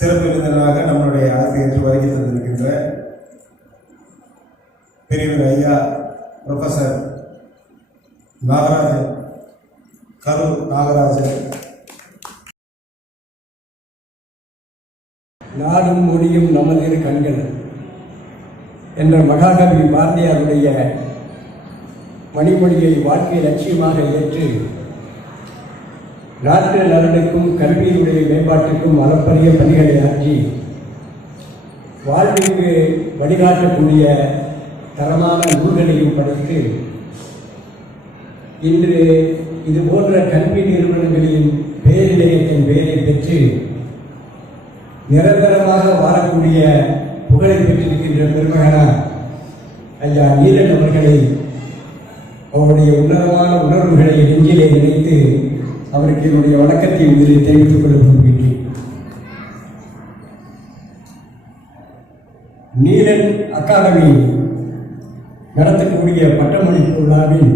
சிறப்பு விருந்தினராக நம்மளுடைய ஆசிரியர் வருகை தந்திருக்கின்ற பெரியவர் ஐயா ப்ரொஃபஸர் நாகராஜன், கரூர் நாகராஜன். நாடும் மொழியும் நமது கண்கள் என்ற மகாகவி பாரதியாருடைய மணிமொழியை வாழ்க்கை லட்சியமாக ஏற்று நாட்டு நலனுக்கும் கல்வியினுடைய மேம்பாட்டுக்கும் அளப்பரிய பணிகளை ஆற்றி வாழ்விற்கு வழிகாட்டக்கூடிய தரமான நூல்களையும் படைத்து இன்று இது போன்ற கல்வி நிறுவனங்களின் பேரிலேயத்தின் பெயரை பெற்று நிரந்தரமாக வாழக்கூடிய புகழை பெற்றிருக்கின்ற பெருமகனார் ஐயா நீலன் அவர்களை அவருடைய உன்னதமான உணர்வுகளை நெஞ்சிலே நினைத்து அவருக்கு என்னுடைய வணக்கத்தை முதலில் தெரிவித்துக் கொள்ள விரும்புகிறேன். நீலன் அகாடமி நடத்தக்கூடிய பட்டமளிப்பு விழாவில்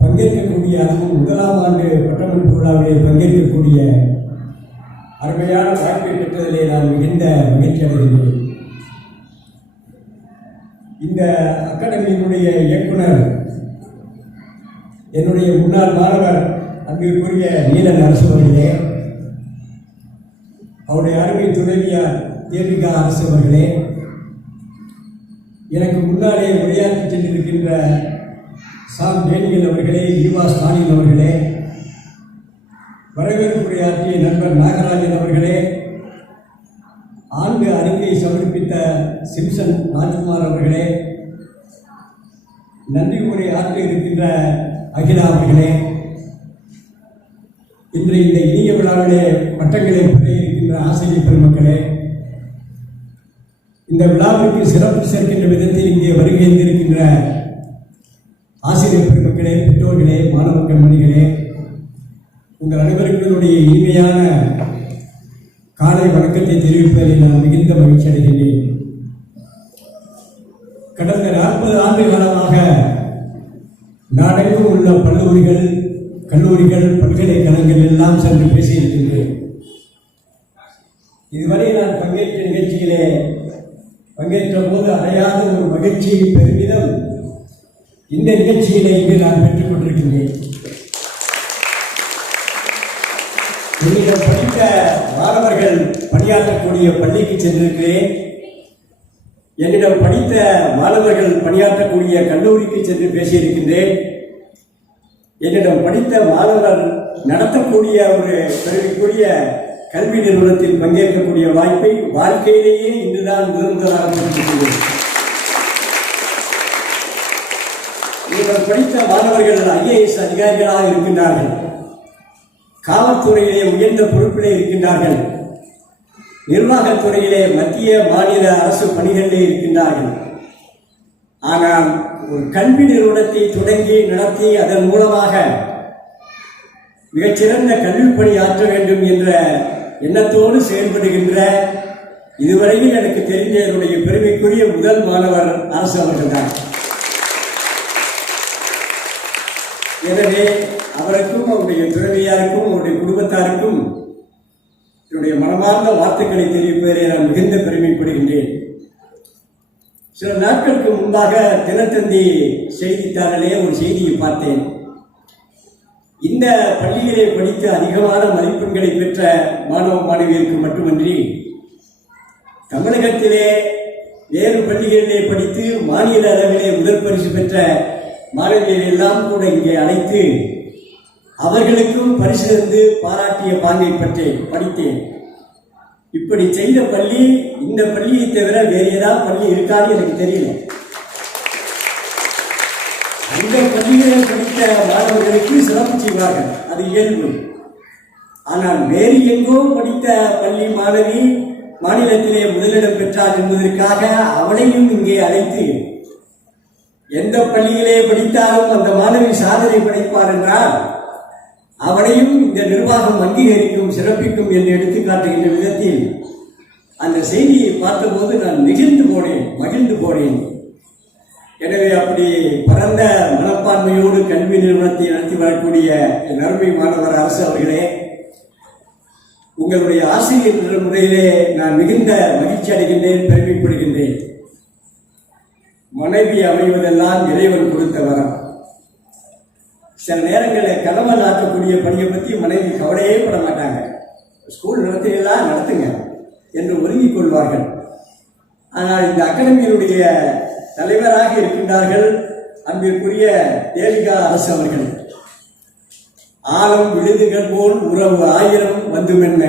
பங்கேற்கக்கூடிய, அதுவும் முதலாம் ஆண்டு பட்டமளிப்பு விழாவில் பங்கேற்கக்கூடிய அருமையான வாய்ப்பை பெற்றதிலே நான் மிகுந்த மகிழ்ச்சி அடைகிறேன். இந்த அகாடமியினுடைய இயக்குனர் என்னுடைய முன்னாள் மாணவர் அன்பிற்குரிய நீலன் அரசு அவர்களே, அவருடைய அருமை துணைவியார் தேவிகா அரசு அவர்களே, எனக்கு முன்னாலே உரையாற்றி சென்றிருக்கின்ற சாம் டேனியல் அவர்களே, ஈவா ஸ்டாலின் அவர்களே, வரவேற்புரையாற்றிய நண்பர் நாகராஜன் அவர்களே, ஆண்டு அறிக்கை சமர்ப்பித்த சிம்சன் ராஜ்குமார் அவர்களே, நன்றி உரை ஆற்ற இருக்கின்ற அகிலா அவர்களே, இன்று இந்த இனிய விழாவிலே பட்டங்களை பெற இருக்கின்ற ஆசிரியர் பெருமக்களே, இந்த விழாவிற்கு சிறப்பு சேர்க்கின்ற விதத்தில் இங்கே வருகை இருக்கின்ற ஆசிரியர் பெருமக்களே, பெற்றோர்களே, மாணவ கண்மணிகளே, உங்கள் அனைவருக்கும் என்னுடைய இனிமையான காலை வணக்கத்தை தெரிவிப்பதில் நான் மிகுந்த மகிழ்ச்சி அடைகின்றேன். கடந்த 40 ஆண்டு காலமாக நாடெங்கும் உள்ள பல்லூரிகள், கல்லூரிகள், பல்கலைக்கழகங்கள் எல்லாம் சென்று பேசியிருக்கின்றேன். இதுவரை நான் பங்கேற்ற நிகழ்ச்சியிலே பங்கேற்ற போது அடையாத ஒரு மகிழ்ச்சி, பெருமிதம் இந்த நிகழ்ச்சியிலே இங்கு நான் பெற்றுக் கொண்டிருக்கின்றேன். என்னிடம் படித்த மாணவர்கள் பணியாற்றக்கூடிய பள்ளிக்கு சென்றிருக்கிறேன். என்னிடம் படித்த மாணவர்கள் பணியாற்றக்கூடிய கல்லூரிக்கு சென்று பேசியிருக்கின்றேன். என்னிடம் படித்த மாணவர் நடத்தக்கூடிய ஒரு பெருமைக்குரிய கல்வி நிறுவனத்தில் பங்கேற்கக்கூடிய வாய்ப்பை வாழ்க்கையிலேயே இன்றுதான் முதலாக பெற்றிருக்கிறேன். என்னிடம் படித்த மாணவர்கள் IAS அதிகாரிகளாக இருக்கின்றார்கள், காவல்துறையிலே உயர்ந்த பொறுப்பிலே இருக்கின்றார்கள், நிர்வாகத்துறையிலே மத்திய மாநில அரசு பணிகளிலே இருக்கின்றார்கள். ஆனால் ஒரு கல்வி நிறுவனத்தை தொடங்கி நடத்தி அதன் மூலமாக மிகச்சிறந்த கல்வி பணி ஆற்ற வேண்டும் என்ற எண்ணத்தோடு செயல்படுகின்ற இதுவரையில் எனக்கு தெரிந்த என்னுடைய பெருமைக்குரிய முதல் மாணவர் அரசு அவர்கள்தான். எனவே அவருக்கும், அவருடைய துறவியாருக்கும், அவருடைய குடும்பத்தாருக்கும் என்னுடைய மனமார்ந்த வார்த்தைகளை தெரிவிப்பதிலே நான் மிகுந்த பெருமைப்படுகின்றேன். சில நாட்களுக்கு முன்பாக தினத்தந்தி செய்தித்தாளிலே ஒரு செய்தியை பார்த்தேன். இந்த பள்ளியிலே படித்து அதிகமான மதிப்பெண்களை பெற்ற மாணவ மாணவியருக்கு மட்டுமன்றி தமிழகத்திலே வேறு பள்ளிகளிலே படித்து மாநில அளவிலே முதல் பரிசு பெற்ற மாணவியர்கள் எல்லாம் கூட இங்கே அழைத்து அவர்களுக்கும் பரிசு தந்து பாராட்டிய பாங்கை பற்றி படித்தேன். இப்படி செய்த பள்ளி இந்த பள்ளியை தவிர வேறு ஏதாவது பள்ளி இருக்கான்னு எனக்கு தெரியல. அந்த பள்ளிகளில் படித்த மாணவர்களுக்கு சிறப்பு செய்வார்கள், அது இயல்பு. ஆனால் வேறு எங்கோ படித்த பள்ளி மாணவி மாநிலத்திலே முதலிடம் பெற்றார் என்பதற்காக அவளையும் இங்கே அழைத்து எந்த பள்ளியிலே படித்தாலும் அந்த மாணவி சாதனை படைப்பார் என்றால் அவளையும் இந்த நிர்வாகம் அங்கீகரிக்கும், சிறப்பிக்கும் என்று எடுத்துக்காட்டுகின்ற விதத்தில் அந்த செய்தியை பார்த்தபோது நான் மகிழ்ந்து போனேன். எனவே அப்படி பரந்த மனப்பான்மையோடு கல்வி நிறுவனத்தை நடத்தி வரக்கூடிய என் அருமை மாணவர் அரசு அவர்களே, உங்களுடைய ஆசிரியர் என்ற முறையிலே நான் மிகுந்த மகிழ்ச்சி அடைகின்றேன், பெருமைப்படுகின்றேன். மனைவி அமைவதெல்லாம் இறைவன் கொடுத்த வரம். சில நேரங்களில் கணவன் ஆற்றக்கூடிய பணியை பற்றி மனைவி கவலையே பட மாட்டாங்க. ஸ்கூல் நடத்தையெல்லாம் நடத்துங்க என்று ஒதுங்கிக் கொள்வார்கள். ஆனால் இந்த அகாடமியினுடைய தலைவராக இருக்கின்றார்கள் அன்பிற்குரிய தேவிகா அரசு அவர்கள். ஆழம் விழுதுகள் போல் உறவு 1000 வந்துமென்ன,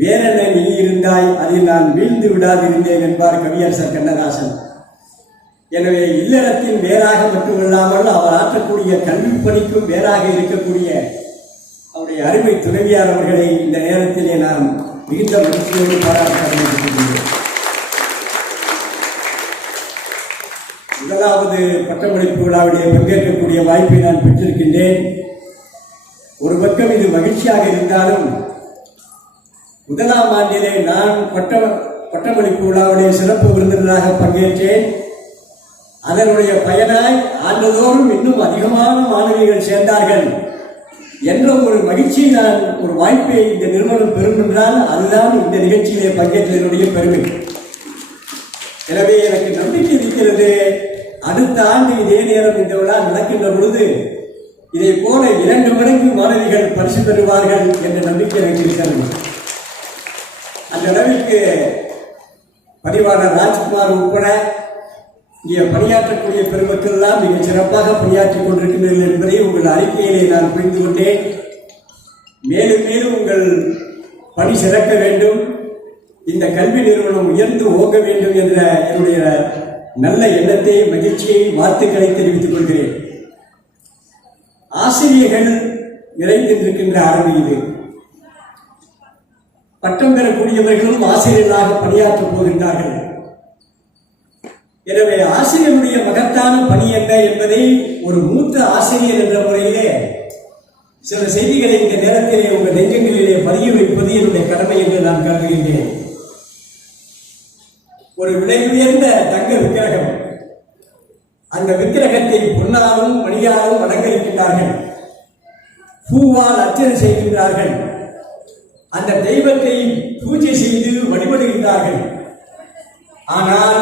வேறென்ன நீ இருந்தாய் அதில் நான் வீழ்ந்து விடாதிருந்தேன் என்பார் கவியரசர் கண்ணதாசன். எனவே இல்லறத்தின் வேறாக மட்டுமல்லாமல் அவர் ஆற்றக்கூடிய கல்வி பணிக்கும் வேறாக இருக்கக்கூடிய அவருடைய அருமை துணைவியார் அவர்களை இந்த நேரத்திலே நான் மிகுந்த மகிழ்ச்சியோடு பாராட்டுகிறேன். முதலாவது பட்டமளிப்பு விழாவிலே பங்கேற்கக்கூடிய வாய்ப்பை நான் பெற்றிருக்கின்றேன். ஒரு பக்கம் இது மகிழ்ச்சியாக இருந்தாலும், முதலாம் ஆண்டிலே நான் பட்டமளிப்பு விழாவிலே சிறப்பு விருந்தினராக பங்கேற்றேன். அதனுடைய பயனாய் ஆண்டுதோறும் இன்னும் அதிகமான மாணவிகள் சேர்ந்தார்கள் என்ற ஒரு மகிழ்ச்சியை நான் ஒரு வாய்ப்பை இந்த நிறுவனம் பெறும் என்றால் அதுதான் இந்த நிகழ்ச்சியிலே பங்கேற்றதனுடைய பெருமை. எனவே எனக்கு நம்பிக்கை இருக்கிறது, அடுத்த ஆண்டு இதே நேரம் இந்த விழா நடக்கின்ற பொழுது இதை போல 2 மடங்கு மாணவிகள் பரிசு பெறுவார்கள் என்ற நம்பிக்கை எனக்கு இருக்கிறது. அந்த அளவிற்கு பதிவாளர் ராஜ்குமார் உட்பட இங்கே பணியாற்றக்கூடிய பெருமக்கள் எல்லாம் மிக சிறப்பாக பணியாற்றிக் கொண்டிருக்கின்றனர் என்பதை உங்கள் அறிக்கையிலே நான் புரிந்து கொண்டேன். மேலும் மேலும் உங்கள் பணி சிறக்க வேண்டும், இந்த கல்வி நிறுவனம் உயர்ந்து ஓங்க வேண்டும் என்ற என்னுடைய நல்ல எண்ணத்தை, மகிழ்ச்சியை, வாழ்த்துக்களை தெரிவித்துக் கொள்கிறேன். ஆசிரியர்கள் நிறைந்திருக்கின்ற அரங்கு இது. பட்டம் பெறக்கூடியவர்களும் ஆசிரியர்களாக பணியாற்றப் போகின்றார்கள். எனவே ஆசிரியருடைய மகத்தான பணி என்ன என்பதை ஒரு மூத்த ஆசிரியர் என்ற முறையிலே சில செய்திகளை இந்த நேரத்திலே உங்கள் நெஞ்சங்களிலே பதிய வைப்பது என்னுடைய கடமை என்று நான் கருதுகின்றேன். ஒரு விலை உயர்ந்த தங்க விக்கிரகம், அந்த விக்கிரகத்தை பொன்னாலும் மணியாலும் அலங்கரிக்கின்றார்கள், பூவால் அர்ச்சனை செய்கின்றார்கள், அந்த தெய்வத்தை பூஜை செய்து வழிபடுகின்றார்கள். ஆனால்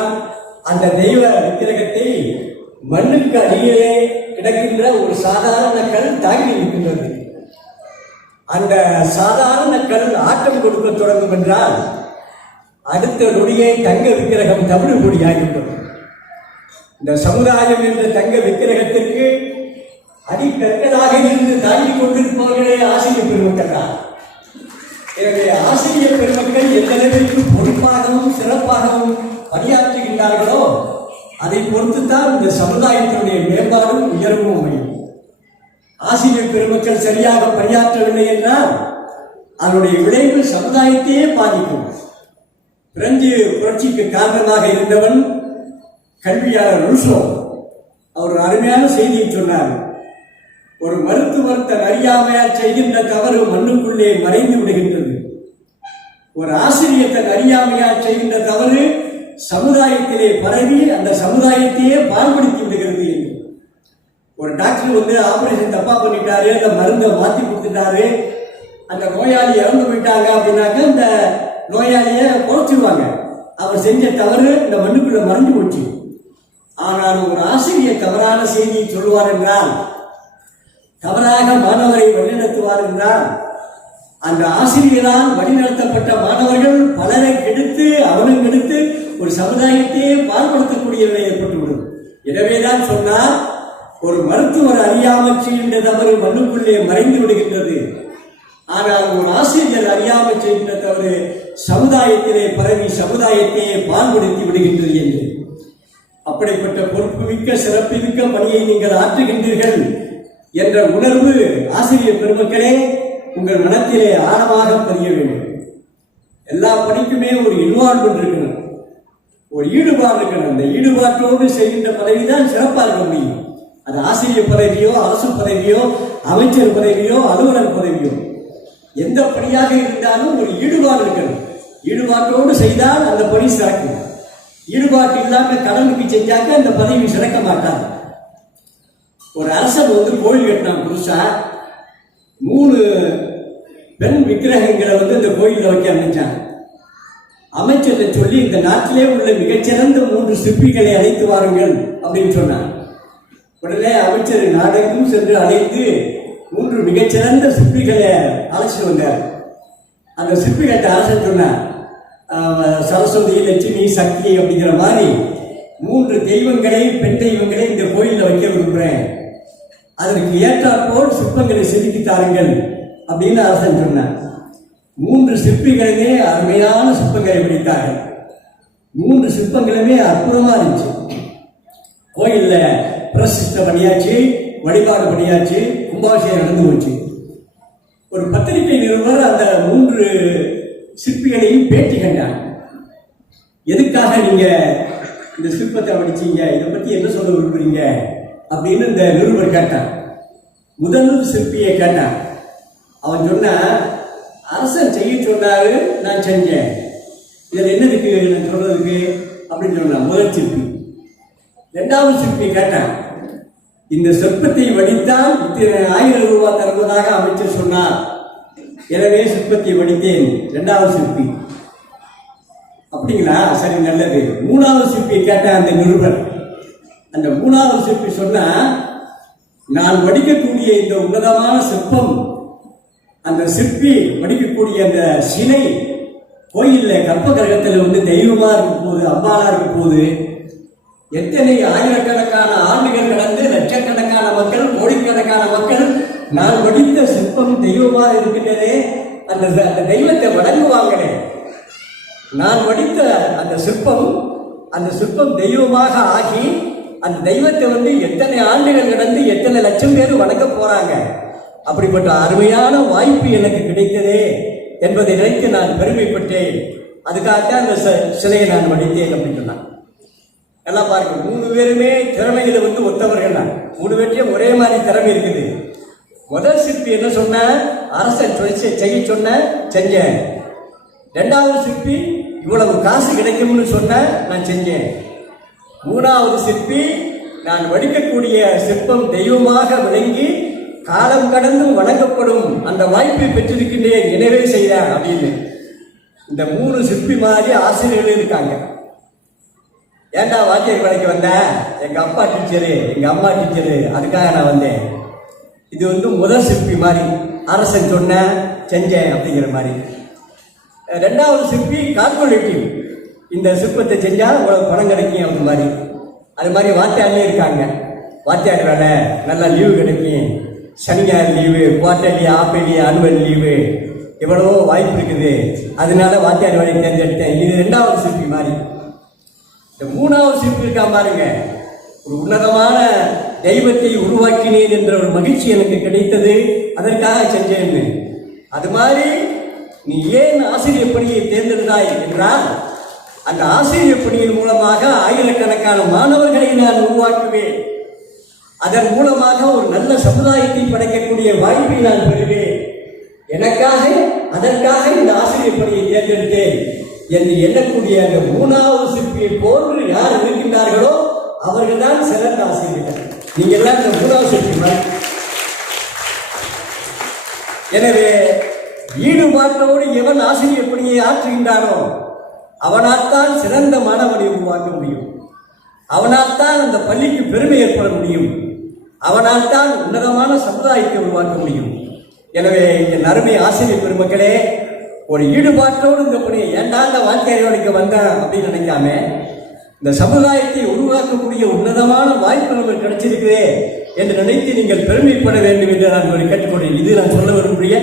அந்த தெய்வ விக்கிரகத்தை மண்ணுக்கு அடியிலே கிடக்கின்ற ஒரு சாதாரண கல் தாங்கி நிற்கின்றது. அந்த சாதாரண கல் ஆட்டம் கொடுக்க தொடங்கும் என்றால் அடுத்த நொடியை தங்க விக்கிரகம் தமிழ் மொழியாகிவிடும். இந்த சமுதாயம் என்ற தங்க விக்கிரகத்திற்கு அடிக்கற்களாக இருந்து தாங்கிக் கொண்டிருப்பவர்களே ஆசிரியர் பெருமக்கள் தான். எனவே ஆசிரியர் பெருமக்கள் எந்த அளவிற்கு பொறுப்பாகவும் சிறப்பாகவும் பணியாற்றுகின்றார்களோ அதை பொறுத்துத்தான் இந்த சமுதாயத்தினுடைய மேம்பாடும் உயர்வும் அமையும். ஆசிரியர் பெருமக்கள் சரியாக பணியாற்றவில்லை என்றால் அதனுடைய விளைவு சமுதாயத்தையே பாதிக்கும். பிரெஞ்சு புரட்சிக்கு காரணமாக இருந்தவன் கல்வியாளர் ரூசோ. அவர் அருமையான செய்தியை சொன்னார். ஒரு மருத்துவர் தன் அறியாமையால் செய்கின்ற தவறு மண்ணுக்குள்ளே மறைந்து விடுகின்றது. ஒரு ஆசிரியர் தன் அறியாமையால் செய்கின்ற தவறு சமுதாயத்திலே பரவி அந்த சமுதாயத்தையே பாழ்படுத்தி விடுகிறது என்று. ஒரு டாக்டர் ஆபரேஷன் தப்பா பண்ணிட்டாரு, அந்த மருந்தை மாற்றி கொடுத்துட்டாரு, அந்த நோயாளி இறந்து போயிட்டாங்க அப்படின்னாக்க அந்த நோயாளியை குறைச்சிருவாங்க. அவர் செஞ்ச தவறு இந்த மண்ணுக்குள்ள மறைஞ்சு போச்சு. ஆனால் ஒரு ஆசிரியர் தவறான செய்தியை சொல்லுவார் என்றால், தவறாக மாணவரை வழிநடத்துவார் என்றால், அந்த ஆசிரியரால் வழிநடத்தப்பட்ட மாணவர்கள் பலரை கெடுத்து அவனும் கெடுத்து ஒரு சமுதாயத்தையே பால்படுத்தக்கூடிய நிலை ஏற்பட்டுவிடும். எனவேதான் சொன்னார், ஒரு மருத்துவர் அறியாமல் செய்கின்ற தவறு மண்ணுக்குள்ளே மறைந்து விடுகின்றது, ஆனால் ஒரு ஆசிரியர் அறியாமல் செய்கின்ற தவறு சமுதாயத்திலே பரவி சமுதாயத்தையே பால்படுத்தி விடுகின்றது என்று. அப்படிப்பட்ட பொறுப்புமிக்க சிறப்புமிக்க பணியை நீங்கள் ஆற்றுகின்றீர்கள் என்ற உணர்வு ஆசிரியர் பெருமக்களே உங்கள் மனத்திலே ஆழமாக பதிய வேண்டும். எல்லா பணிக்குமே ஒரு இன்வால்வ்மெண்ட் இருக்கணும், ஒரு ஈடுபாடு இருக்கணும். அந்த ஈடுபாட்டோடு செய்கின்ற பதவிதான் சிறப்பாக இருக்க முடியும். அது ஆசிரியர் பதவியோ, அரசு பதவியோ, அமைச்சர் பதவியோ, அலுவலர் பதவியோ, எந்த பணியாக இருந்தாலும் ஒரு ஈடுபாடு இருக்கணும். ஈடுபாட்டோடு செய்தால் அந்த பணி சிறக்கும். ஈடுபாட்டு இல்லாம கடனுக்கு செஞ்சாக்க அந்த பதவி சிறக்க மாட்டார். ஒரு அரசன் கோயில் கட்டினான் புதுசா. 3 பெண் விக்கிரகங்களை வந்து இந்த கோயிலில் வைக்க அமைச்சாங்க. அமைச்சரை சொல்லி இந்த நாட்டிலே உள்ள மிகச்சிறந்த 3 சிற்பிகளை அழைத்து வாருங்கள் அப்படின்னு சொன்னாங்க. உடனே அமைச்சர் நாடெங்கும் சென்று அழைத்து 3 மிகச்சிறந்த சிற்பிகளை அழைச்சிட்டு வந்தார். அந்த சிற்பிகிட்ட அரசன் சொன்னார், சரஸ்வதி, லட்சுமி, சக்தி அப்படிங்கிற மாதிரி 3 தெய்வங்களை, பெண் தெய்வங்களை இந்த கோயிலில் வைக்க விரும்புகிறேன். அதற்கு ஏற்றாற்போல் சிற்பங்களை செதுக்கி தாருங்கள் அப்படின்னு அரசன் சொன்னார். 3 சிற்பிகளுமே அருமையான சிற்பங்களை பிடித்தார்கள். 3 சிற்பங்களுமே அற்புதமா இருந்துச்சு. கோயில்ல பிரசிஷ்ட பண்ணியாச்சு, வழிபாடு பண்ணியாச்சு, கும்பாபிஷேகம் நடந்து போச்சு. ஒரு பத்திரிகை நிருபர் அந்த 3 சிற்பிகளையும் பேட்டி கண்டாங்க. எதுக்காக நீங்க இந்த சிற்பத்தை படிச்சீங்க, இதை பத்தி என்ன சொல்ல விரும்புறீங்க அப்படின்னு இந்த நிருபர் கேட்டான். முதல் சிற்பியை கேட்டான். அவன் சொன்ன, அரசன் செய்ய சொன்னாரு, நான் செஞ்சேன், இதில் என்ன இருக்கு நான் சொல்றதுக்கு அப்படின்னு சொன்னான் முதல் சிற்பி. 2வது சிற்பி கேட்டான், இந்த சிற்பத்தை வடித்தால் 1000 ரூபாய் தருவதாக அமைச்சர் சொன்னார், எனவே சிற்பத்தை வடித்தேன். 2வது சிற்பி. அப்படிங்களா, சரி நல்லது. 3வது சிற்பி கேட்டான் அந்த நிருபர். அந்த 3வது சிற்பி சொன்னா, நான் வடிக்கக்கூடிய இந்த உன்னதமான சிற்பம், அந்த சிற்பி வடிக்கக்கூடிய அந்த சிலை கோயில்ல கற்ப கிரகத்தில் வந்து தெய்வமா இருக்க போது, அம்பாலா இருக்க போது, எத்தனை ஆயிரக்கணக்கான ஆண்டுகள் கடந்து லட்சக்கணக்கான மக்கள், கோடிக்கணக்கான மக்கள் நான் வடித்த சிற்பம் தெய்வமா இருக்கின்றதே, அந்த தெய்வத்தை வணங்குவாங்களே. நான் வடித்த அந்த சிற்பம் தெய்வமாக ஆகி அந்த தெய்வத்தை வந்து எத்தனை ஆண்டுகள் கடந்து எத்தனை லட்சம் பேர் வணங்க போறாங்க. அப்படிப்பட்ட அருமையான வாய்ப்பு எனக்கு கிடைத்ததே என்பதை நினைத்து நான் பெருமைப்பட்டேன். அதுக்காகத்தான் அந்த சிலையை நான் வடித்தேன் அப்படின்னு சொன்னான். எல்லாம் பாருங்க, 3 பேருமே திறமைகளை வந்து ஒத்தவர்கள் தான். 3 பேர்ட்டையும் ஒரே மாதிரி திறமை இருக்குது. முதல் சிற்பி என்ன சொன்ன, அரசன் செய்ய சொன்ன, செஞ்சேன். 2வது சிற்பி இவ்வளவு காசு கிடைக்கும்னு சொன்ன, நான் செஞ்சேன். 3வது சிற்பி நான் வடிக்கக்கூடிய சிற்பம் தெய்வமாக விளங்கி காலம் கடந்தும் வணங்கப்படும் அந்த வாய்ப்பை பெற்றிருக்கின்றேன், எனவே செய்தேன் அப்படின்னு. இந்த 3 சிற்பி மாதிரி ஆசிரியர்கள் இருக்காங்க. ஏண்டா வாத்தியார் வேலைக்கு வந்தேன், எங்க அப்பா டீச்சரு, எங்க அம்மா டீச்சரு, அதுக்காக நான் வந்தேன். இது வந்து முதல் சிற்பி மாதிரி, அரசன் சொன்ன செஞ்சேன் அப்படிங்கிற மாதிரி. 2வது சிற்பி கால்குலேட்டிவ், இந்த சிற்பத்தை செஞ்சா இவ்வளவு பணம் கிடைக்கும் அப்படி மாதிரி. அது மாதிரி வாத்தியார்லேயே இருக்காங்க. வாத்தியார் வேலை, நல்லா லீவு கிடைக்கும், சனிஞாயிறு லீவு, குவார்டர்லி, ஆப்பேலி, ஆனுவல் லீவு, எவ்வளவோ வாய்ப்பு இருக்குது, அதனால வாத்தியார் வேலையை தேர்ந்தெடுத்தேன். இது 2வது சிற்பி மாதிரி. இந்த 3வது சிற்பி இருக்கா பாருங்க, ஒரு உன்னதமான தெய்வத்தை உருவாக்கினேன் என்ற ஒரு மகிழ்ச்சி எனக்கு கிடைத்தது, அதற்காக செஞ்சேன்னு. அது மாதிரி நீ ஏன் ஆசிரியர் பணியை தேர்ந்தெடுத்தாய் என்றால், அந்த ஆசிரியர் பணியின் மூலமாக ஆயிரக்கணக்கான மாணவர்களை நான் உருவாக்குவேன். அதன் மூலமாக ஒரு நல்ல சமுதாயத்தை படைக்கக்கூடிய வாய்ப்பை நான் பெறுவேன். அதற்காக இந்த ஆசிரியர் பணியை தேர்ந்தெடுத்தேன் என்று எண்ணக்கூடிய அந்த 3வது சிற்பியை போன்று யார் இருக்கின்றார்களோ அவர்கள் தான் சிறந்த ஆசிரியர்கள். நீங்க எல்லாம் இந்த 3வது சிற்பி மாதிரி. எனவே ஈடுபாட்டோடு எவன் ஆசிரியர் பணியை ஆற்றுகின்றானோ அவனால்தான் சிறந்த மாணவனை உருவாக்க முடியும். அவனால்தான் அந்த பள்ளிக்கு பெருமை ஏற்பட முடியும். அவனால் தான் உன்னதமான சமுதாயத்தை உருவாக்க முடியும். எனவே என் அருமை ஆசிரியர் பெருமக்களே, ஒரு ஈடுபாட்டோடு இந்த பணியை ஏண்டா இந்த வாத்தியாரிக்கு வந்தேன் அப்படின்னு நினைக்காம, இந்த சமுதாயத்தை உருவாக்கக்கூடிய உன்னதமான வாய்ப்பு நமக்கு கிடைச்சிருக்கிறே என்று நினைத்து நீங்கள் பெருமைப்பட வேண்டும் என்று நான் ஒரு கேட்டுக்கொண்டேன். இது நான் சொல்ல விரும்பிய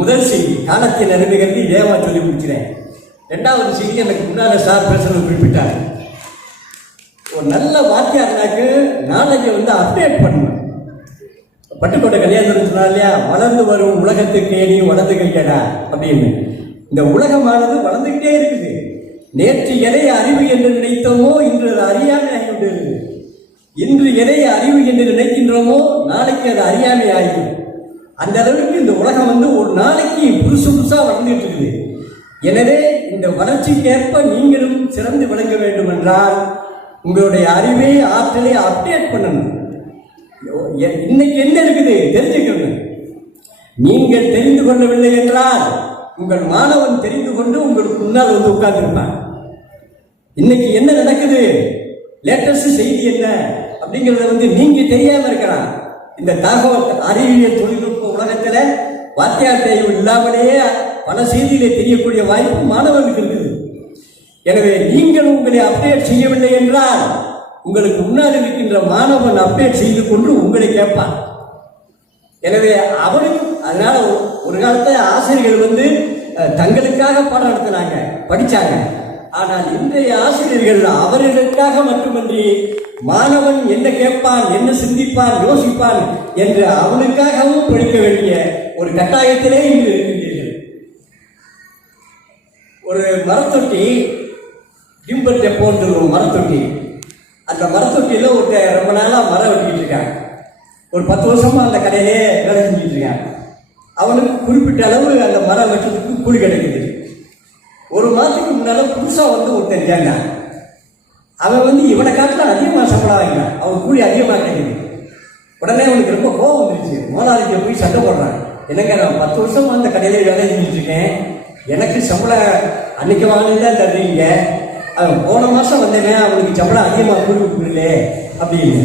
முதல் செய்தி. காலத்தின் அருமைகளுக்கு இதேவா சொல்லி முடிக்கிறேன். 2வது செய்தி, எனக்கு முன்னால சார் பேசுறது குறிப்பிட்டார். ஒரு நல்ல வாத்தியாருக்கு நாலேஜை வந்து அப்டேட் பண்ணணும். பட்டுக்கோட்டை கல்யாணம் சொன்னா இல்லையா, வளர்ந்து வரும் உலகத்துக்கு நீ வளர்ந்து கையடா அப்படின்னு. இந்த உலகமானது வளர்ந்துகிட்டே இருக்குது. நேற்று எதை அறிவு என்று நினைத்தோமோ இன்று அது அறியாமை ஆகிவிட்டது. இன்று எதை அறிவு என்று நினைக்கின்றோமோ நாளைக்கு அது அறியாமை ஆகிடும். அந்த அளவுக்கு இந்த உலகம் வந்து ஒரு நாளைக்கு புதுசா வளர்ந்துட்டு இருக்குது. எனவே இந்த வளர்ச்சிக்கு ஏற்ப நீங்களும் சிறந்து விளங்க வேண்டும் என்றால் உங்களுடைய அறிவை, ஆற்றலை அப்டேட் பண்ணணும். இன்னைக்கு என்ன இருக்குது தெரிஞ்சுக்கணும். நீங்கள் தெரிந்து கொள்ளவில்லை என்றால் உங்கள் மாணவன் தெரிந்து கொண்டு உங்களுக்கு முன்னால் வந்து உட்கார்ந்திருப்பான். இன்னைக்கு என்ன நடக்குது, லேட்டஸ்ட் செய்தி என்ன அப்படிங்கிறத நீங்க தெரியாம இருக்கலாம். இந்த தகவல் அறிவியல் தொழில்நுட்ப உலகத்துல வாத்தியார் தேர்வு இல்லாமலேயே பல செய்திகளை தெரியக்கூடிய வாய்ப்பு மாணவர்களுக்கு இருக்குது. எனவே நீங்கள் உங்களை அப்டேட் செய்யவில்லை என்றால் உங்களுக்கு முன்னால் இருக்கின்ற மாணவன் அப்டேட் செய்து கொண்டு உங்களை கேட்பான். எனவே அவனுக்கு அதனால ஒரு காலத்துல ஆசிரியர்கள் தங்களுக்காக பாடம் நடத்தினாங்க, படிச்சாங்க. ஆனால் இன்றைய ஆசிரியர்கள் அவர்களுக்காக மட்டுமின்றி மாணவன் என்ன கேட்பான், என்ன சிந்திப்பான், யோசிப்பான் என்று அவனுக்காகவும் படிக்க வேண்டிய ஒரு கட்டாயத்திலே இன்று இருக்கின்றீர்கள். ஒரு மரத்தொட்டி, டிம்பர் டெப்போன்னு சொல்லுவோம் மரத்தொட்டி. அந்த மரத்தொட்டியில ஒருத்தர் ரொம்ப நாளா மரம் வெட்டிக்கிட்டு இருக்காங்க. ஒரு 10 வருஷமா அந்த கடையிலே வேலை செஞ்சுட்டு இருக்காங்க. அவனுக்கு குறிப்பிட்ட அளவு அந்த மரம் வெட்டுறதுக்கு கூலி கிடைக்குது. ஒரு மாதத்துக்கு முன்னால புதுசா ஒருத்தன் கேட்டான். அவன் இவனை காட்டில அதிகமாக சம்பளம் வாங்கினான், அவன் கூலி அதிகமாக கிடைக்குது. உடனே அவனுக்கு ரொம்ப கோபம் வந்துருச்சு. முதலாளிக்கு போய் சண்டை போடுறான். என்னங்க, நான் 10 வருஷமா அந்த கடையிலே வேலை செஞ்சுட்டு இருக்கேன், எனக்கு சம்பளம் அன்னைக்கு வாங்கிதான் தர்றீங்க, அவன் போன மாசம் வந்தேன் அவனுக்கு சம்பளம் அதிகமாக கூலி கொடுக்கல அப்படின்னு.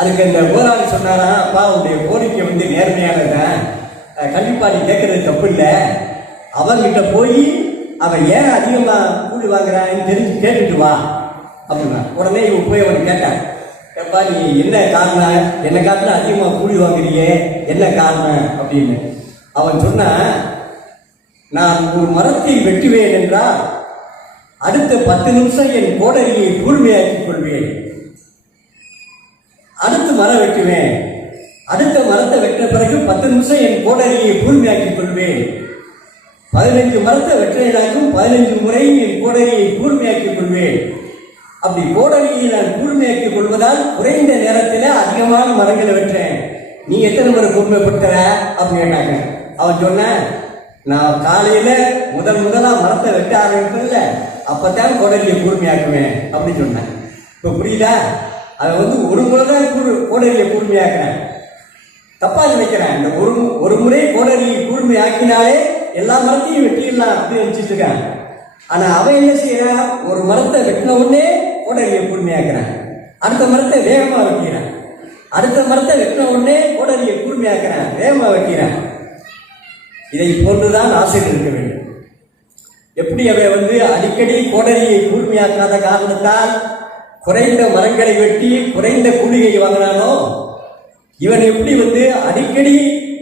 அதுக்கு இந்த முதலாளி சொன்னாரா, அப்பா உன்னுடைய கோரிக்கை நேர்மையானதான், கண்டிப்பா நீ கேட்கறது தப்பு இல்லை, அவன்கிட்ட போய் அவன் ஏன் அதிகமா கூலி வாங்குறான்னு தெரிஞ்சு கேட்டுட்டு வா அப்படின்னா. உடனே இவன் போய் அவனை கேட்டான், எப்பா நீ என்ன காரணம், என்ன காட்டில அதிகமா கூலி வாங்குறியே, என்ன காரணம் அப்படின்னு. அவன் சொன்ன, நான் ஒரு மரத்தை வெட்டுவேன் என்றால் அடுத்த 10 நிமிஷம் என் கோடரியை கூர்மையாக்கிக் கொள்வேன். அடுத்து மரம் வெட்டுவேன், அடுத்த மரத்தை வெட்ட பிறகு 10 நிமிஷம் என் கோடரியை கூர்மையாக்கிக் கொள்வேன். 15 மரத்தை வெற்றினாக்கும் 15 முறை என் கோடரியை கூர்மையாக்கிக் கொள்வேன். அப்படி கோடரியை நான் கூர்மையாக்கிக் கொள்வதால் குறைந்த நேரத்தில் அதிகமான மரங்களை வெற்றேன். நீ எத்தனை முறை கூர்மைப்படுத்துற அப்படின்னு கேட்டாங்க. அவன் சொன்ன, நான் காலையில முதலா மரத்தை வெட்ட ஆரம்பிப்பதில்ல, அப்பதான் கோடரியை கூர்மையாக்குவேன் அப்படின்னு சொன்னேன். இப்ப புரியுதா? அவன் ஒரு முறை தான் கோடரியை கூர்மையாக்குறேன், தப்பா நினைக்கிறேன். இந்த ஒரு முறை கோடரியை கூர்மையாக்கினாலே எல்லா மரத்தையும் வெட்டிடலாம் அப்படின்னு நினைச்சிட்டு இருக்கான். ஆனா அவன் என்ன செய்யறான், ஒரு மரத்தை வெட்டின உடனே கோடரியை கூர்மையாக்குறான், அடுத்த மரத்தை வேகமா வெட்டிக்கிறான், அடுத்த மரத்தை வெட்டின உடனே கோடரியை கூர்மையாக்குறான், வேகமா வெட்டிக்கிறான். இதை போன்றுதான் ஆசிரியர் இருக்க வேண்டும். எப்படி அவன் அடிக்கடி கோடரியை கூர்மையாக்காத காரணத்தால் குறைந்த மரங்களை வெட்டி குறைந்த கூலியை வாங்கினானோ, இவன் எப்படி அடிக்கடி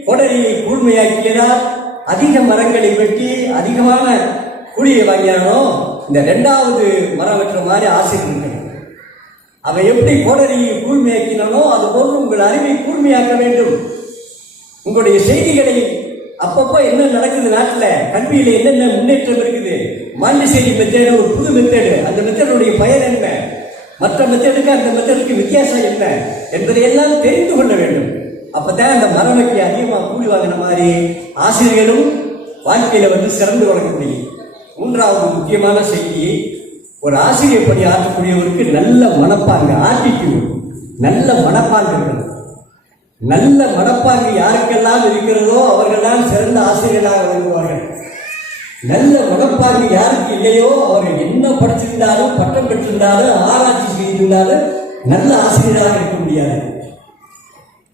கோடரியை கூர்மையாக்கியதால் அதிக மரங்களை வெட்டி அதிகமான கூலியை வாங்கினானோ, இந்த 2வது மரம் வெட்டுற மாதிரி ஆசிரியர் இருக்கணும். அவன் எப்படி கோடரியை கூர்மையாக்கினானோ அது போன்று உங்கள் அறிவை கூர்மையாக்க வேண்டும். உங்களுடைய செய்திகளை அப்பப்போ என்ன நடக்குது, நாட்டில் கல்வியில என்னென்ன முன்னேற்றம் இருக்குது, மாண்டிசேரி மெத்தேடு ஒரு புது மெத்தேடு, அந்த மெத்தேடுடைய பயன் என்ன, மற்ற மெத்தேடுக்கு அந்த மெத்தேடுக்கு வித்தியாசம் என்ன என்பதை எல்லாம் தெரிந்து கொள்ள வேண்டும். அப்பதான் அந்த மரம் வைக்க அதிகமாக கூலி வாங்கின மாதிரி ஆசிரியர்களும் வாழ்க்கையில சிறந்து வளர்க்க முடியும். 3வது முக்கியமான செய்தி, ஒரு ஆசிரியர் பணி ஆற்றக்கூடியவருக்கு நல்ல மனப்பாங்கு, ஆட்டிடியூட், நல்ல மனப்பாங்கு இருக்கணும். நல்ல மனப்பாங்கு யாருக்கெல்லாம் இருக்கிறதோ அவர்கள் தான் சிறந்த ஆசிரியர்களாக விளங்குவார்கள். நல்ல மனப்பாங்கு யாருக்கு இல்லையோ அவர்கள் என்ன படிச்சிருந்தாலும் பட்டம் பெற்றிருந்தாலும் ஆராய்ச்சி செய்திருந்தாலும் நல்ல ஆசிரியராக இருக்க முடியாது.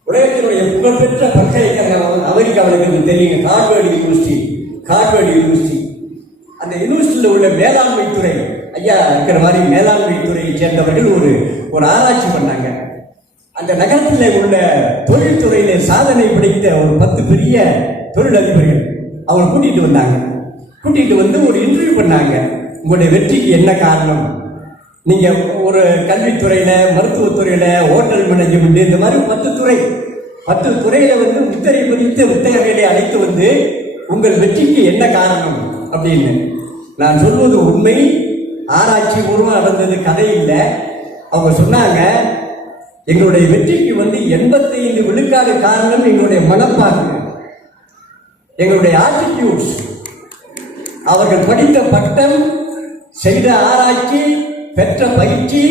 உலகத்தினுடைய புகழ்பெற்ற பல்கலைக்கழகம் அமெரிக்காவில் தெரியுங்க, ஹார்வர்ட் யூனிவர்சிட்டி. அந்த யூனிவர்சிட்டியில் உள்ள மேலாண்மை துறை ஐயா இருக்கிற மாதிரி மேலாண்மை துறையை சேர்ந்தவர்கள் ஒரு ஆராய்ச்சி பண்ணாங்க. அந்த நகரத்தில் உள்ள தொழில்துறையில சாதனை படைத்த ஒரு 10 பெரிய தொழிலதிபர்கள் அவங்க கூட்டிட்டு வந்தாங்க. கூட்டிட்டு ஒரு இன்டர்வியூ பண்ணாங்க. உங்களுடைய வெற்றிக்கு என்ன காரணம், நீங்க ஒரு கல்வித்துறையில, மருத்துவத்துறையில, ஹோட்டல் மேனேஜ்மெண்ட், இந்த மாதிரி 10 துறையில முத்திரை பதித்த வித்தகர்களை அழைத்து உங்கள் வெற்றிக்கு என்ன காரணம் அப்படின்னு. நான் சொல்வது உண்மை, ஆராய்ச்சி பூர்வம் நடந்தது, கதை இல்லை. அவங்க சொன்னாங்க, எங்களுடைய வெற்றிக்கு 85 விழுக்காடு காரணம் எங்களுடைய மனப்பாங்கு, எங்களுடைய ஆட்டிடியூட்ஸ். அவர்கள் படித்த பட்டம், செய்த ஆராய்ச்சி, பெற்ற பயிற்சி,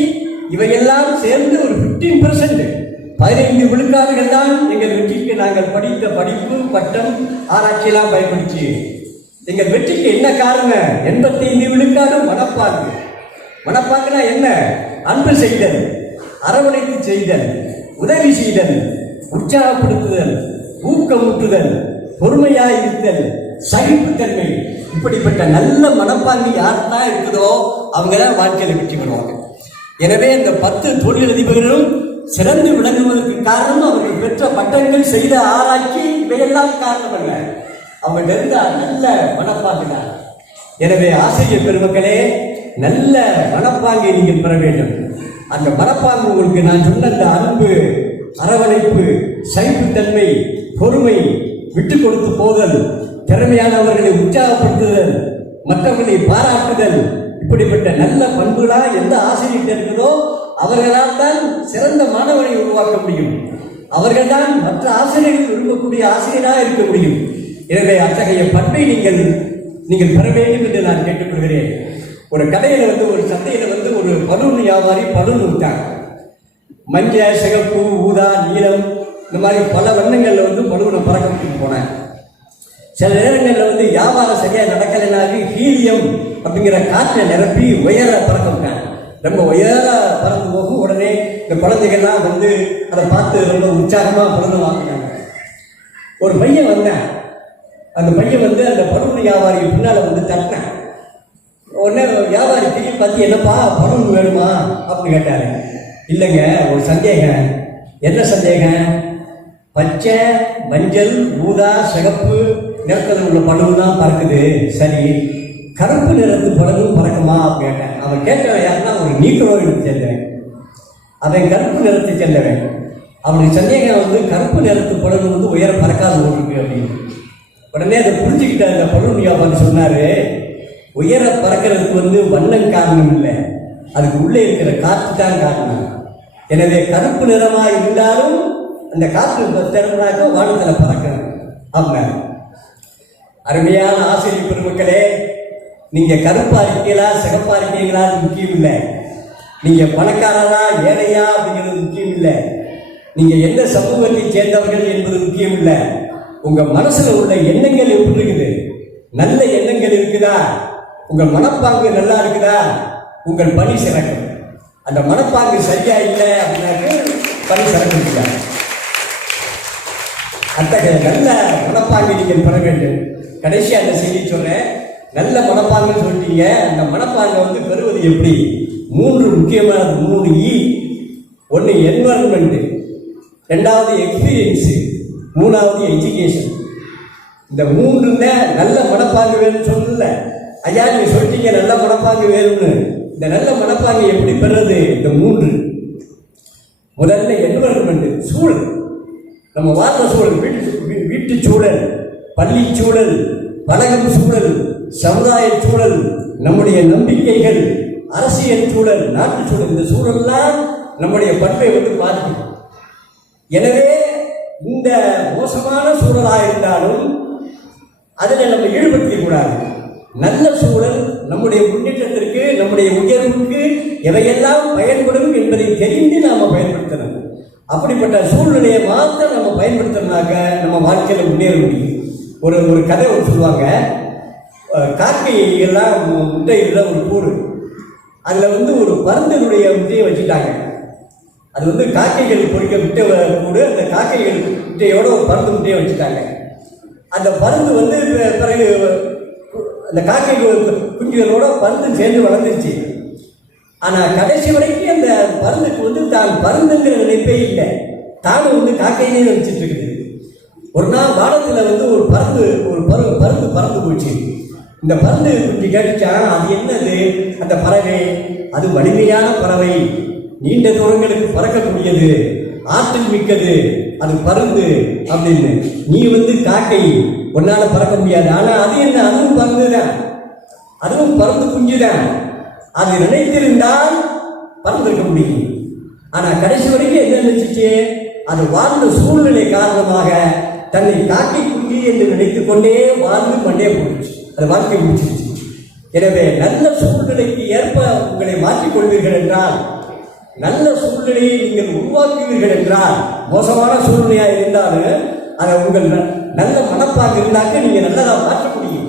இவையெல்லாம் சேர்ந்து ஒரு 15%, 15 விழுக்காடுகள் தான் எங்கள் வெற்றிக்கு நாங்கள் படித்த படிப்பு, பட்டம், ஆராய்ச்சியெல்லாம் பயன்படுத்தி. எங்கள் வெற்றிக்கு என்ன காரணம்? 85 விழுக்காடு மனப்பாங்கு. மனப்பாங்குனா என்ன? அன்பு செய்தல், அரவணைத்து செய்தல், உதவி செய்தல், உற்சாகப்படுத்துதல், ஊக்கமூட்டுதல், பொறுமையாய் இருத்தல், சகிப்புத்தன்மை. இப்படிப்பட்ட நல்ல மனப்பாங்கு யாருதான் இருக்குதோ அவங்க தான் வாழ்க்கையில் வெற்றி பெறுவாங்க. எனவே இந்த 10 தொழிலதிபர்களும் சிறந்து விளங்குவதற்கு காரணம் அவர்கள் பெற்ற பட்டங்கள், செய்த ஆராய்ச்சி, இவையெல்லாம் காரணம் அல்ல, அவங்கள்ட்ட இருந்த நல்ல மனப்பாங்கு தான். எனவே ஆசிரியர் பெருமக்களே, நல்ல மனப்பாங்கை நீங்கள் பெற வேண்டும். அந்த மனப்பாங்கு உங்களுக்கு நான் சொன்ன அந்த அன்பு, அரவணைப்பு, சகிப்புத்தன்மை, பொறுமை, விட்டு கொடுத்து போதல், திறமையானவர்களை உற்சாகப்படுத்துதல், மற்றவர்களை பாராட்டுதல், இப்படிப்பட்ட நல்ல பண்புகளா எந்த ஆசிரியர் இருக்குதோ அவர்களால் தான் சிறந்த மாணவனை உருவாக்க முடியும். அவர்கள் தான் மற்ற ஆசிரியர்கள் விரும்பக்கூடிய ஆசிரியராக இருக்க முடியும். எனவே அத்தகைய பண்பை நீங்கள் பெற வேண்டும் என்று நான் கேட்டுக்கொள்கிறேன். ஒரு கடையில் ஒரு சந்தையில் ஒரு பலூன் வியாபாரி பலூன் விட்டாங்க. மஞ்சள், சிகப்பு, ஊதா, நீலம், இந்த மாதிரி பல வண்ணங்களில் பலூனை பறக்க போனேன். சில நேரங்களில் வியாபாரம் சரியாக நடக்கலைனாக்கு ஹீலியம் அப்படிங்கிற காற்றை நிரப்பி உயர பறக்க விட்டாங்க. ரொம்ப உயர பறந்து போகும். உடனே இந்த குழந்தைகள்லாம் அதை பார்த்து ரொம்ப உற்சாகமாக பலூனை வாங்கினாங்க. ஒரு பையன் வந்தேன். அந்த பையன் அந்த பலூன் வியாபாரி பின்னால் தட்டினேன். உடனே வியாபாரி திரும்பி பார்த்து, என்னப்பா பலூன் வேணுமா அப்படின்னு கேட்டாரு. இல்லைங்க, ஒரு சந்தேகம். என்ன சந்தேகம்? பச்சை, மஞ்சள், ஊதா, சிகப்பு நிறத்தில் உள்ள பலூன் தான் பறக்குது. சரி, கருப்பு நிறத்து பலூன் பறக்குமா அப்படின்னு கேட்டேன். அவன் கேட்டவன் யாருன்னா ஒரு நீக்ரோயினுக்கு சேர்ந்தவன். அவன் கருப்பு நிறத்தை சேர்ந்தவன். அப்படி சந்தேகம் கருப்பு நிறத்து பலூன் உயர பறக்காது ஓடிருக்கு அப்படின்னு. உடனே அதை புரிஞ்சுக்கிட்ட அந்த பலூன் வியாபாரி சொன்னாரு, உயர பறக்கிறதுக்கு வண்ணம் காரணம் இல்லை, அதுக்கு உள்ளே இருக்கிற காற்று தான் காரணம். எனவே கருப்பு நிறமாக இருந்தாலும் அந்த காற்று திறனாக்க வானத்தில் பறக்கணும். அப்படின்னா அருமையான ஆசிரியர் பெருமக்களே, நீங்க கருப்பா இருக்கீங்களா சிகப்பா இருக்கீங்களா அது முக்கியம் இல்லை. நீங்க பணக்காரரா ஏழையா அப்படிங்கிறது முக்கியம் இல்லை. நீங்க எந்த சமூகத்தை சேர்ந்தவர்கள் என்பது முக்கியம் இல்லை. உங்க மனசுல உள்ள எண்ணங்கள் எப்படி இருக்குது? நல்ல எண்ணங்கள் இருக்குதா? உங்கள் மனப்பாங்கு நல்லா இருக்குதா? உங்கள் பணி சிறக்கும். அந்த மனப்பாங்கு சரியா இல்லை அப்படின்னாக்க பணி சிறக்க. அத்தகைய நல்ல மனப்பாங்கு நீங்கள் பெற வேண்டும். கடைசியா அந்த செய்தி சொல்றேன். நல்ல மனப்பாங்கு சொல்லிட்டீங்க. அந்த மனப்பாங்கை பெறுவது எப்படி? 3 முக்கியமானது, 3 E. 1 என்வரன்மெண்ட், 2வது எக்ஸ்பீரியன்ஸ், 3வது எஜுகேஷன். இந்த 3 நல்ல மனப்பாங்கு வேணும்னு சொல்லல. ஐயா நீங்க சொல்லிட்டீங்க நல்ல மனப்பாங்கு வேணும்னு. இந்த நல்ல மனப்பாங்கு எப்படி பெறுறது? இந்த 3. முதல்ல என்வரன்மெண்ட், சூழல். நம்ம வாழ்ற சூழல், வீட்டு சூழல், பள்ளி சூழல், பழகும் சூழல், சமுதாய சூழல், நம்முடைய நம்பிக்கைகள், அரசியல் சூழல், நாட்டு சூழல். இந்த சூழல்லாம் நம்முடைய பண்பை பாதிக்கும். எனவே இந்த மோசமான சூழலாக இருந்தாலும் அதில் நம்ம ஈடுபடுத்திக்க கூடாது. நல்ல சூழல் நம்முடைய முன்னேற்றத்திற்கு, நம்முடைய உயர்வுக்கு எவையெல்லாம் பயன்படும் என்பதை தெரிந்து நாம பயன்படுத்தணும். அப்படிப்பட்ட சூழ்நிலையை மாத்திரம் நம்ம பயன்படுத்தினாக்க நம்ம வாழ்க்கையில் முன்னேற முடியும். ஒரு கதை சொல்லுவாங்க. காக்கை எல்லாம் முட்டையில ஒரு கூடு, அதில் ஒரு பருந்தனுடைய முட்டையை வச்சுட்டாங்க. அது காக்கைகள் பொறிக்க முட்டை கூடு. அந்த காக்கைகள் முட்டையோட ஒரு பருந்து முட்டையை வச்சுட்டாங்க. அந்த பருந்து பிறகு அந்த காக்கை குஞ்சுகளோட பருந்து சேர்ந்து வளர்ந்துருச்சு. ஆனால் கடைசி வரைக்கும் அந்த பருந்துக்கு தான் பருந்துங்கிற நினைப்பே இல்லை. தானும் காக்கையிலே நினைச்சிட்டு இருக்குது. ஒரு நாள் வானத்தில் ஒரு பருந்து பறந்து போச்சு. இந்த பருந்து குஞ்சு கேட்டுச்சா, அது என்னது? அந்த பறவை அது வலிமையான பறவை, நீண்ட தூரங்களுக்கு பறக்கக்கூடியது, ஆற்றல் மிக்கது, அது பருந்து அப்படின்னு. நீ காக்கை, ஒன்னால பறக்க முடியாது. ஆனா அது என்ன? அதுவும் பறந்துதான், அதுவும் பறந்து குஞ்சுதான். அது நினைத்திருந்தால் பறந்திருக்க முடியும். ஆனா கடைசி வரைக்கும் என்ன நினைச்சிச்சு? அது வாழ்ந்த சூழ்நிலை காரணமாக தன்னை காக்கை குஞ்சு என்று நினைத்துக் கொண்டே வாழ்ந்து கொண்டே போயிடுச்சு. அது வாழ்க்கை முடிச்சிருச்சு. எனவே நல்ல சூழ்நிலைக்கு ஏற்ப உங்களை மாற்றிக்கொள்வீர்கள் என்றால் நல்ல சூழ்நிலையை நீங்கள் உருவாக்குவீர்கள் என்றால், மோசமான சூழ்நிலையாக இருந்தாலும் அதை உங்கள் நல்ல மனப்பாக இருந்தாக்க நீங்கள் நல்லதாக மாற்ற முடியும்.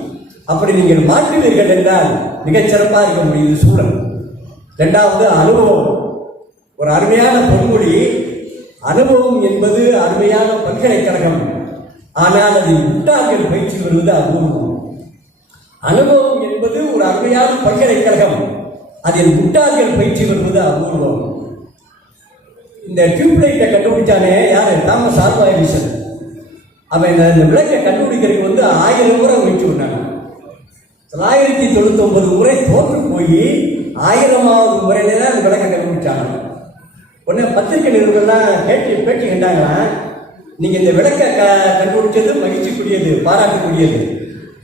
அப்படி நீங்கள் மாற்றுவீர்கள் என்றால் மிகச்சிறப்பாக இருக்க முடியும் சூழல். இரண்டாவது, அனுபவம். ஒரு அருமையான பொன்மொழி, அனுபவம் என்பது அருமையான பல்கலைக்கழகம், ஆனால் அதில் முட்டாள்கள் பயிற்சி வருவது அபூர்வம். அனுபவம் என்பது ஒரு அருமையான பல்கலைக்கழகம், அதில் முட்டாள்கள் பயிற்சி வருவது அபூர்வம். இந்த டியூப்லைட்டை கண்டுபிடிச்சானே யாரு? Thomas Alva Edison. அவன் இந்த விளக்கை கண்டுபிடிக்கிறதுக்கு 1000 முறை முயற்சி பண்ணாங்க. 999 முறை தோற்று போய் 1000வது முறையில தான் அந்த விளக்கை கண்டுபிடிச்சாங்க. உடனே பத்திரிகை நிறுவனம்லாம் பேட்டி கண்டாங்களா, நீங்கள் இந்த விளக்கை கண்டுபிடிச்சது மகிழ்ச்சிக்குரியது, பாராட்டக்கூடியது.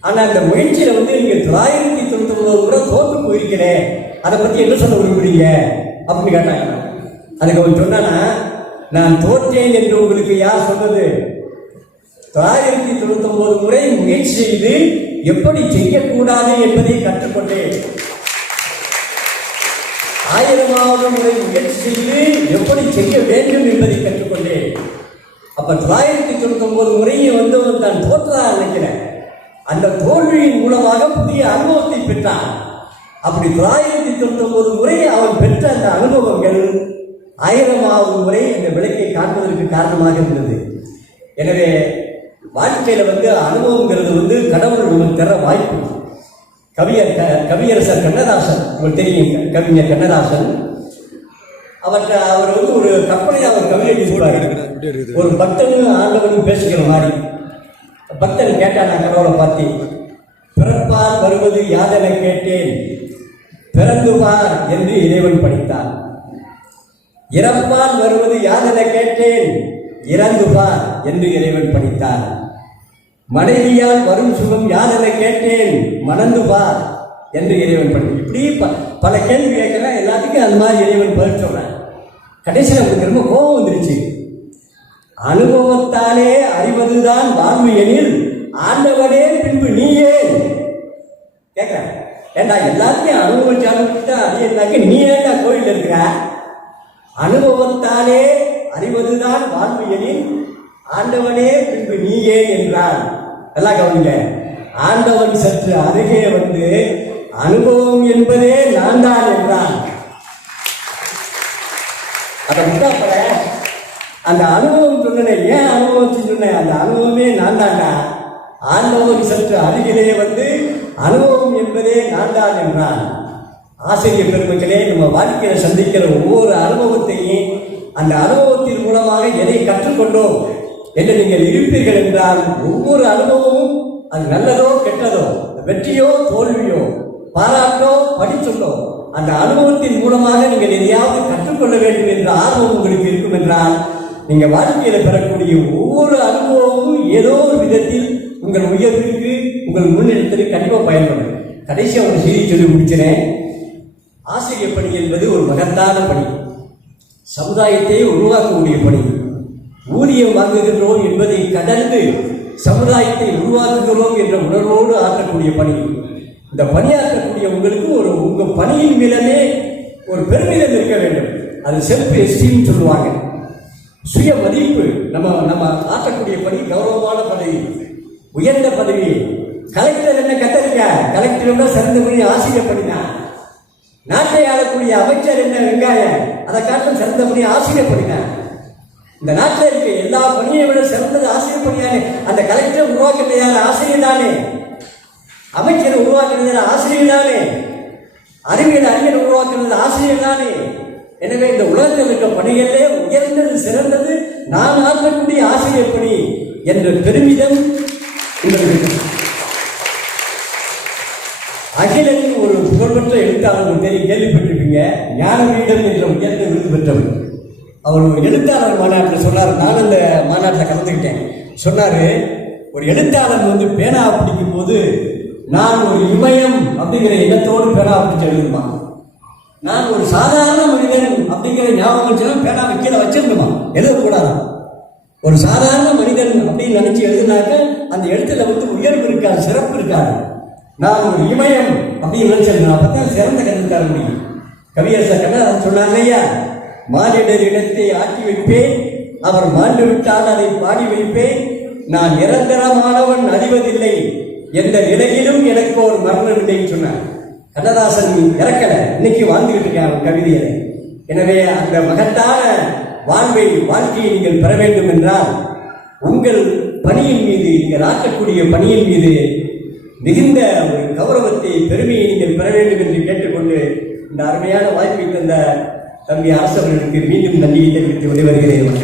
ஆனால் இந்த முயற்சியில் நீங்கள் 999 முறை தோற்று போயிருக்கிறேன், அதை பற்றி என்ன சொல்ல விரும்புறீங்க அப்படின்னு கேட்டாங்க. அதுக்கு அவன் சொன்னானா, நான் தோற்றேன் என்று உங்களுக்கு யார் சொன்னது? 999 முறை முயற்சி செய்து எப்படி செய்யக்கூடாது என்பதை கற்றுக்கொண்டேன். 1000வது முறை முயற்சி செய்து எப்படி செய்ய வேண்டும் என்பதை கற்றுக்கொண்டேன். அப்ப 999 முறையை நான் தோற்றதா நினைக்கிறேன். அந்த தோல்வியின் மூலமாக புதிய அனுபவத்தை பெற்றான். அப்படி 999 முறை அவன் பெற்ற அந்த அனுபவங்கள் 1000வது முறை அந்த விளக்கை காண்பதற்கு காரணமாக இருந்தது. எனவே வாழ்க்கையில அனுபவங்கிறது கடவுள் உங்களுக்கு தர வாய்ப்பு. கவியரசர் கண்ணதாசன், உங்களுக்கு தெரியும், கவிஞர் கண்ணதாசன். அவர் ஒரு கற்பனை அவர் கவிதை எழுதியிருப்பார். ஒரு பக்தனும் ஆண்டவனும் பேசுகிற மாதிரி. பக்தன் கேட்டான் கடவுளை பார்த்து, பிறப்பால் வருவது யாதென கேட்டேன், பிறந்து பார் என்று இறைவன் படித்தான். இறப்பால் வருவது யாதென கேட்டேன், இறந்து பார் என்று இறைவன் படித்தார். மனைவியால் வரும் சுகம் யாதென கேட்டேன், மணந்து பார் என்று இறைவன் படி. இப்படி பல கேள்வி கேட்கிறேன், எல்லாத்துக்கும் அந்த மாதிரி இறைவன் பதில் சொல்றேன். கடைசியில் அவங்களுக்கு ரொம்ப கோபம் வந்துருச்சு. அனுபவத்தாலே அறிவதுதான் வாழ்வு எனில் ஆண்டவனே பின்பு நீயே கேட்கிறேன். ஏண்டா எல்லாத்தையும் அனுபவிச்சு அறியனாக்க நீ ஏண்டா கோயில் இருக்கிற? அனுபவத்தாலே அறிவதுதான் வாழ்வு எனில் ஆண்டவனே பின்பு நீயே என்றார். எல்லாம் கவனிங்க. ஆண்டவன் சற்று அருகே அனுபவம் என்பதே நான் தான் என்றான். அதை முட்டாப்பட அந்த அனுபவம் சொன்னேன். ஏன் அனுபவம் சொன்னேன்? அந்த அனுபவமே நான் தான்டா. ஆண்டவன் சற்று அருகிலே அனுபவம் என்பதே நான் தான் என்றான். ஆசிரியர் பெருமக்களே, நம்ம வாழ்க்கையில் சந்திக்கிற ஒவ்வொரு அனுபவத்தையும் அந்த அனுபவத்தின் மூலமாக எதை கற்றுக்கொண்டோம் என்று நீங்கள் இருப்பீர்கள் என்றால், ஒவ்வொரு அனுபவமும் அது நல்லதோ கெட்டதோ, வெற்றியோ தோல்வியோ, பாராட்டோ படிச்சொல்லோ, அந்த அனுபவத்தின் மூலமாக நீங்கள் எதையாவது கற்றுக்கொள்ள வேண்டும் என்ற ஆர்வம் உங்களுக்கு இருக்கும் என்றால், நீங்கள் வாழ்க்கையில் பெறக்கூடிய ஒவ்வொரு அனுபவமும் ஏதோ ஒரு விதத்தில் உங்கள் உயர்விற்கு, உங்கள் முன்னேற்றத்திற்கு கண்டிப்பாக பயன்படும். கடைசியாக ஒரு செய்தி சொல்லி முடிக்கிறேன். ஆசிரியர் பணி என்பது ஒரு மகத்தான பணி, சமுதாயத்தை உருவாக்கக்கூடிய பணி. ஊதியம் வாங்குகின்றோம் என்பதை கடந்து சமுதாயத்தை உருவாக்குகிறோம் என்ற உணர்வோடு ஆற்றக்கூடிய பணி. இந்த பணியாற்றக்கூடிய உங்களுக்கு உங்கள் பணியின் மீதமே ஒரு பெருமிதம் இருக்க வேண்டும். அது செல்ஃப் எஸ்டீம் சொல்லுவாங்க, சுய மதிப்பு. நம்ம ஆற்றக்கூடிய பணி கௌரவமான பதவி, உயர்ந்த பதவி. கலெக்டர் என்ன கத்தரிக்க? கலெக்டரோட சிறந்த பணி ஆசிரியர் பணிதான். நாட்டை ஆளக்கூடிய அமைச்சர் என்ன வெங்காயம்? அதை காட்டும் சிறந்த பணி ஆசிரியர் பணிதான். இந்த நாட்டில் இருக்க எல்லா பணியை விட சிறந்தது ஆசிரியர் பணியானே. அந்த கலெக்டர் உருவாக்குறது யார்? ஆசிரியர் தானே. அமைச்சர் உருவாக்குறது ஆசிரியர் தானே. அறிவியல் அறிஞர் உருவாக்குறது ஆசிரியர் தானே. எனவே இந்த உலகத்தில் இருக்க பணிகளிலே உயர்ந்தது, சிறந்தது நான் ஆற்றக்கூடிய ஆசிரியர் பணி என்ற பெருமிதம் உங்களுக்கு. அகிலனின் ஒரு புகழ்பெற்ற எழுத்தாளர் தெரியும், கேள்விப்பட்டிருப்பீங்க. ஞானபீடம் என்ற உயர்ந்த விருது பெற்றவர். அவர் ஒரு எழுத்தாளர் மாநாட்டில் சொன்னார். நான் அந்த மாநாட்டில் கலந்துக்கிட்டேன். சொன்னார், ஒரு எழுத்தாளர் பேனா பிடிக்கும் போது நான் ஒரு இமயம் அப்படிங்கிற எண்ணத்தோடு பேனா பிடிச்சு எழுதுமா, நான் ஒரு சாதாரண மனிதன் அப்படிங்கிற ஞாபகம் சொன்னா பேனாவை கீழே வச்சிருந்துமா, எழுதக்கூடாது. ஒரு சாதாரண மனிதன் அப்படின்னு நினைச்சு எழுதுனாக்க அந்த எழுத்துல உயர்வு இருக்காது, சிறப்பு இருக்காது. நான் ஒரு இமயம் அப்படின்னு நினைச்சிருந்தேன், அப்பதான் சிறந்த கருத்து தர முடியும். கவியரசர் கண்ணதாசன் சொன்னாங்க, ஐயா மானிடர் இனத்தை ஆட்டி வைப்பேன், அவர் மாண்டு விட்டால் அதை பாடி வைப்பேன். நான் நிரந்தரமானவன் அழிவதில்லை, எந்த நிலையிலும் எனக்கு ஒரு மரணம் இல்லைன்னு சொன்னார். கண்ணதாசன் இறக்கல, இன்னைக்கு வாழ்ந்துகிட்டு இருக்கான் கவிதையை. எனவே அந்த மகத்தான வாழ்க்கையை நீங்கள் பெற வேண்டும் என்றால் உங்கள் பணியின் மீது, நீங்கள் ஆற்றக்கூடிய பணியின் மீது மிகுந்த ஒரு கௌரவத்தை, பெருமையை நீங்கள் பெற வேண்டும் என்று கேட்டுக்கொண்டு இந்த அருமையான வாய்ப்பை தந்த தம்பி அரசவர்களுக்கு மீண்டும் நன்றியை தெரிவித்து விடைபெறுகிறேன்.